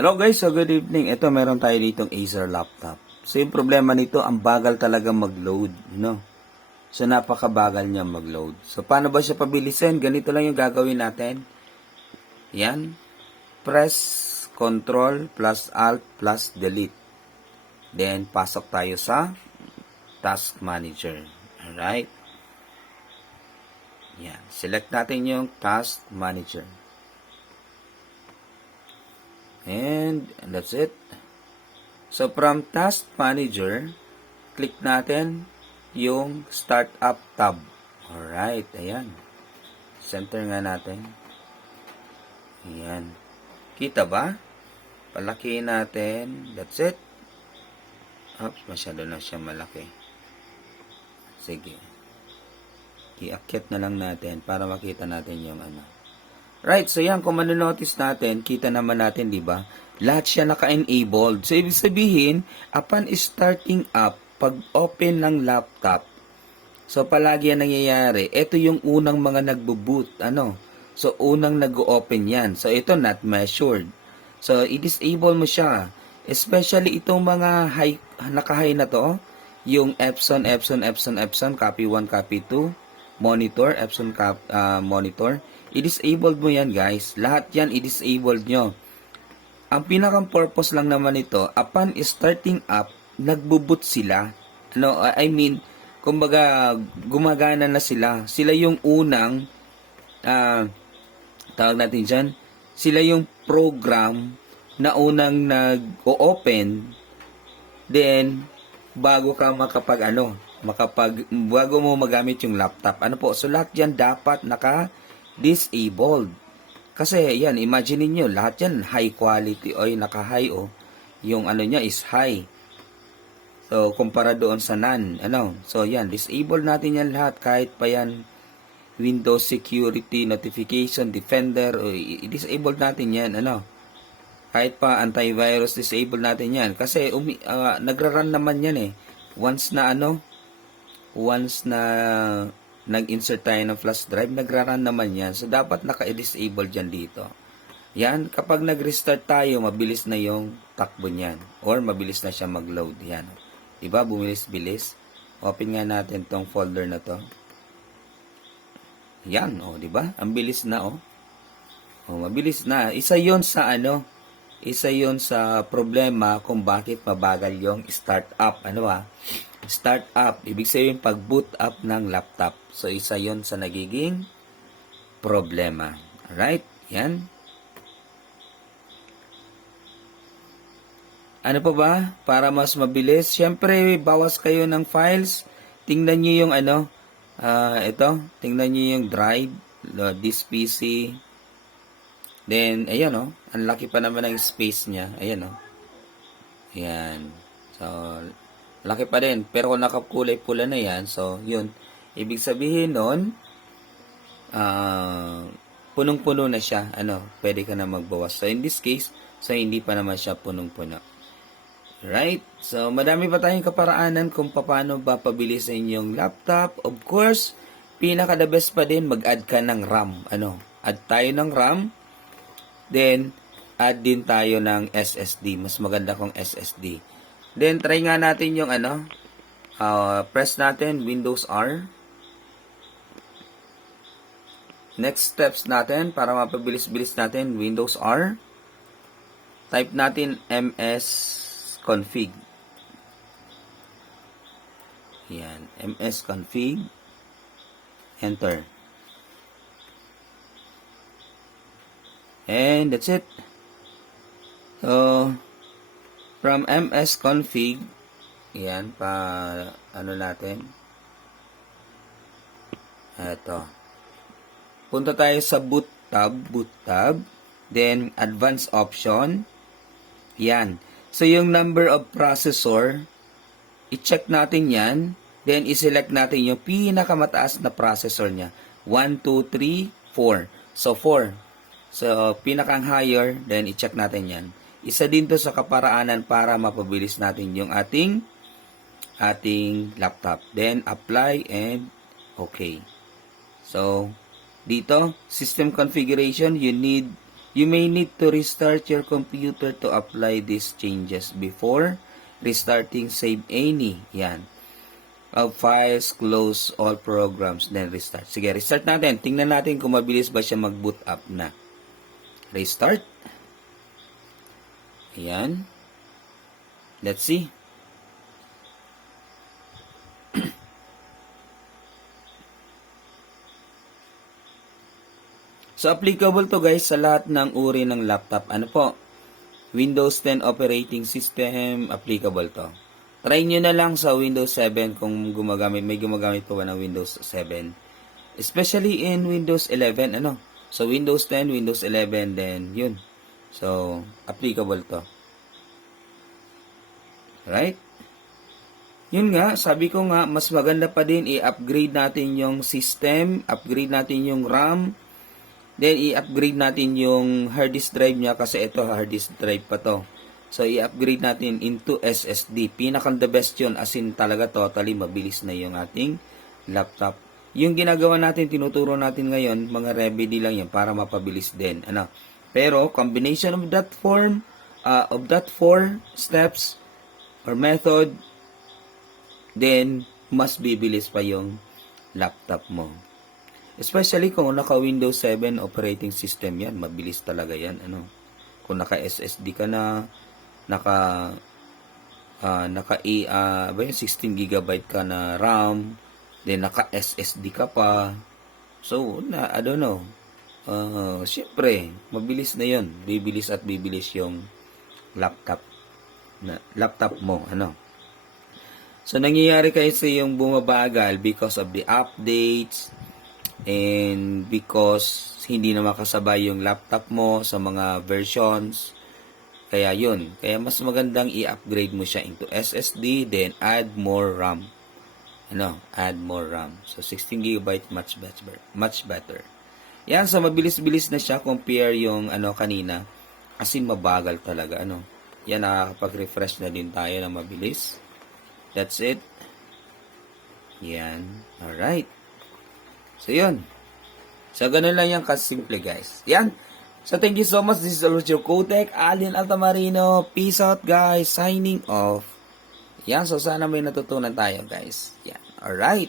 Hello guys, so good evening. Ito meron tayo ditong Acer laptop. So yung problema nito, ang bagal talaga mag-load, So napakabagal niya mag-load. So paano ba siya pabilisin? Ganito lang yung gagawin natin. Yan. Press Control plus Alt plus Delete. Then pasok tayo sa Task Manager. Alright. Yan. Select natin yung Task Manager. And that's it. So from Task Manager, click natin yung Startup tab. Alright, ayan. Center nga natin. Ayan. Kita ba? Palakihin natin. That's it. Oops, masyado na siya malaki. Sige. I-akyat na lang natin para makita natin yung ano. Right, so yan, kung manonotice natin, kita naman natin, di ba? Lahat siya naka-enabled. So, ibig sabihin, upon starting up, pag open ng laptop, so palagi yan nangyayari, ito yung unang mga nagbo-boot, So, unang nag-open yan. So, ito not measured. So, i-disable mo siya. Especially itong mga naka-high na to, yung Epson, copy 1, copy 2, monitor, Epson monitor, i-disabled mo yan guys. Lahat yan i-disabled nyo. Ang pinakang purpose lang naman ito, upon starting up, nagbo-boot sila. Kumbaga, gumagana na sila. Sila yung unang, tawag natin dyan, sila yung program na unang nag-o-open, then, bago ka bago mo magamit yung laptop. So lahat yan dapat naka-disabled. Kasi yan, imagine niyo lahat yan high quality naka-high yung niya is high. So kumpara doon sa non, So yan, disable natin yan lahat kahit pa yan Windows Security Notification Defender i-disable natin yan, Kahit pa antivirus disable natin yan kasi nagra-run naman yan Once na nag-insert tayo ng flash drive, nagra-run naman yan. So, dapat naka-disable dyan dito. Yan, kapag nag-restart tayo, mabilis na yung takbo niyan. Or, mabilis na siya mag-load. Yan. Diba? Bumilis-bilis. Open nga natin tong folder na to. Yan, diba? Ang bilis na, mabilis na. Isa yon sa problema kung bakit mabagal yung startup. Startup, ibig sabihin pag-boot up ng laptop. So, isa yon sa nagiging problema. Alright? Yan. Ano pa ba? Para mas mabilis. Siyempre, bawas kayo ng files. Tingnan nyo yung ito. Tingnan nyo yung drive. This PC. Then, ayan ang laki pa naman ng space niya. Ayan Ayan. So, laki pa din. Pero kung nakakulay pula na yan, so, yun. Ibig sabihin nun, punong-puno na siya. Pwede ka na magbawas. So, in this case, so, hindi pa naman siya punong-puno. Right? So, madami pa tayong kaparaanan kung paano ba pabilisin yung laptop. Of course, pinaka-the best pa din, mag-add ka ng RAM. Add tayo ng RAM. Then, add din tayo ng SSD. Mas maganda kung SSD. Then, try nga natin yung press natin Windows R. Next steps natin, para mapabilis-bilis natin, Windows R. Type natin msconfig. Yan, msconfig. Enter. And that's it. So, from msconfig, yan, natin. Ito. Punta tayo sa boot tab, then advanced option. Yan. So, yung number of processor, i-check natin yan, then i-select natin yung pinakamataas na processor niya. 1, 2, 3, 4. So, 4. So, pinakang higher, then i-check natin yan. Isa din to sa kaparaanan para mapabilis natin yung ating laptop. Then, apply and okay. So, dito, system configuration, you need You may need to restart your computer to apply these changes before restarting. Save any. Yan. Of files, close all programs, then restart. Sige, restart natin. Tingnan natin kung mabilis ba siya mag-boot up na. Restart. Ayan. Let's see. So, applicable to guys sa lahat ng uri ng laptop. Ano po? Windows 10 operating system, applicable to. Try nyo na lang sa Windows 7 kung may gumagamit po ba ng Windows 7. Especially in Windows 11, ano? So, Windows 10, Windows 11, then yun. So, applicable to. Right? Yun nga, sabi ko nga, mas maganda pa din i-upgrade natin yung system, upgrade natin yung RAM, then i-upgrade natin yung hard disk drive niya kasi ito hard disk drive pa to. So, i-upgrade natin into SSD. Pinakang the best yun, as in talaga totally mabilis na yung ating laptop. Yung ginagawa natin, tinuturo natin ngayon, mga remedy lang yan para mapabilis din. Ano? Pero, combination of that four steps or method, then, mas bibilis pa yung laptop mo. Especially kung naka Windows 7 operating system yan, mabilis talaga yan. Ano? Kung naka SSD ka na, naka 16 GB ka na RAM, then naka SSD ka pa. So, I don't know. Siyempre, mabilis na yun. Bibilis at bibilis yung laptop mo. Ano? So, nangyayari kasi yung bumabagal because of the updates, and because hindi na makasabay yung laptop mo sa mga versions. Kaya yun. Kaya mas magandang i-upgrade mo siya into SSD, then add more RAM. Add more RAM. So, 16 GB, much better. Yan, so mabilis-bilis na siya compare yung kanina. As in, mabagal talaga. Yan, nakakapag-refresh na din tayo na mabilis. That's it. Yan. Alright. So, yun. So, ganun lang yan kasimple, guys. Yan. So, thank you so much. This is Lucio Cotec, Alien Altamarino. Peace out, guys. Signing off. Yan. So, sana may natutunan tayo, guys. Yan. Alright.